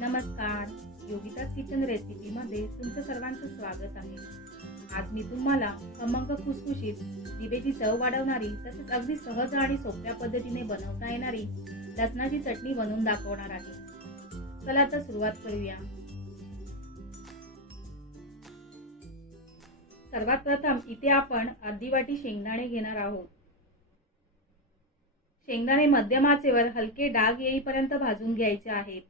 नमस्कार. योगिता किचन रेसिपीमध्ये तुमचं सर्वांचं स्वागत आहे. आज मी तुम्हाला खमंग खुसखुशीत दिवेची चव वाढवणारी तसेच अगदी सहज आणि सोप्या पद्धतीने बनवता येणारी लसणाची चटणी बनवून दाखवणार आहे. चला तर सुरुवात करूया. सर्वात प्रथम इथे आपण अर्धी वाटी शेंगदाणे घेणार आहोत. शेंगदाणे मध्यम आचेवर हलके डाग येईपर्यंत भाजून घ्यायचे आहेत.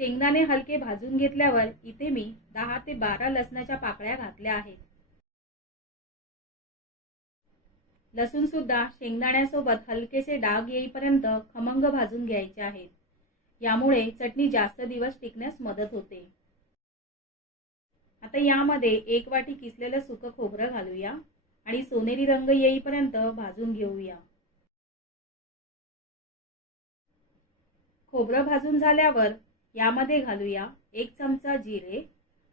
शेंगदाणे हलके भाजून घेतल्यावर इथे मी दहा ते बारा लसणाच्या पाकळ्या घातल्या आहेत. लसूण सुद्धा शेंगदाण्यासोबत हलकेसे डाग येईपर्यंत खमंग भाजून घ्यायचे आहेत. यामुळे चटणी जास्त दिवस टिकण्यास मदत होते. आता यामध्ये एक वाटी किसलेलं सुकं खोबरं घालूया आणि सोनेरी रंग येईपर्यंत भाजून घेऊया. खोबरं भाजून झाल्यावर यामध्ये घालूया एक चमचा जिरे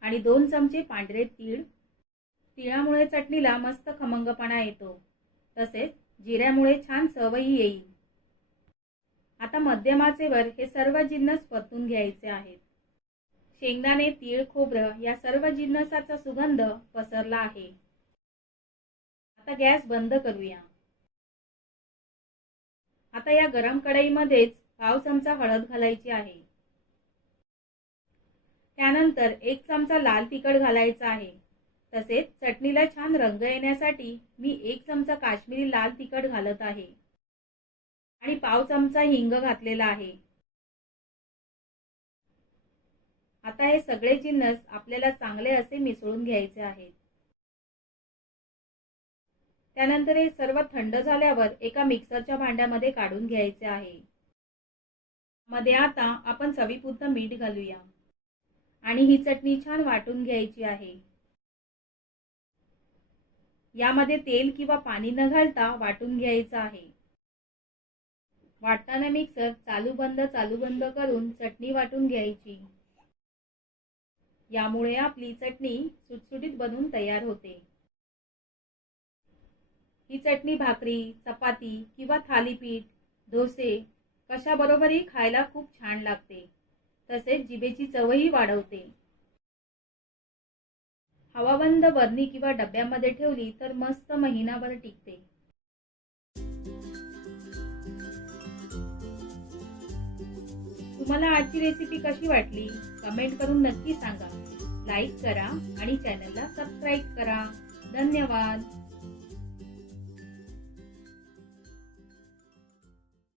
आणि दोन चमचे पांढरे तीळ. तिळामुळे चटणीला मस्त खमंगपणा येतो. तसेच जिऱ्यामुळे छान चवही येईल. आता मध्यमाचेवर हे सर्व जिन्नस परतून घ्यायचे आहेत. शेंगदाणे तीळ खोबरं या सर्व जिन्नसाचा सुगंध पसरला आहे. आता गॅस बंद करूया. आता या गरम कढईमध्येच पाव चमचा हळद घालायची आहे. त्यानंतर एक चमचा लाल तिखट घालायचा आहे. तसेच चटणीला छान रंग येण्यासाठी मी एक चमचा काश्मीरी लाल तिखट घालत आहे. आणि पाव चमचा हिंग घातलेला आहे. आता हे सगळे जिन्नस आपल्याला चांगले असे मिसळून घ्यायचे आहेत. त्यानंतर हे सर्व थंड झाल्यावर एका मिक्सरच्या भांड्यामध्ये काढून घ्यायचे आहे. मध्ये आता आपण चवीपुरतं मीठ घालूया. आणि ही चटणी छान वाटून घ्यायची आहे. यामध्ये तेल किंवा पाणी न घालता वाटून घ्यायचं आहे. वाटताना मिक्सर चालू बंद चालू बंद करून चटणी वाटून घ्यायची. यामुळे आपली चटणी सुटसुटीत बनून तयार होते. ही चटणी भाकरी चपाती किंवा थालीपीठ डोसे कशाबरोबरही खायला खूप छान लागते. तसेच जिभेची चवही वाढवते. हवाबंद बरणी किंवा डब्यामध्ये ठेवली तर मस्त महिनाभर टिकते. तुम्हाला आजची रेसिपी कशी वाटली? कमेंट करून नक्की सांगा. लाईक करा आणि चॅनलला सबस्क्राईब करा. धन्यवाद.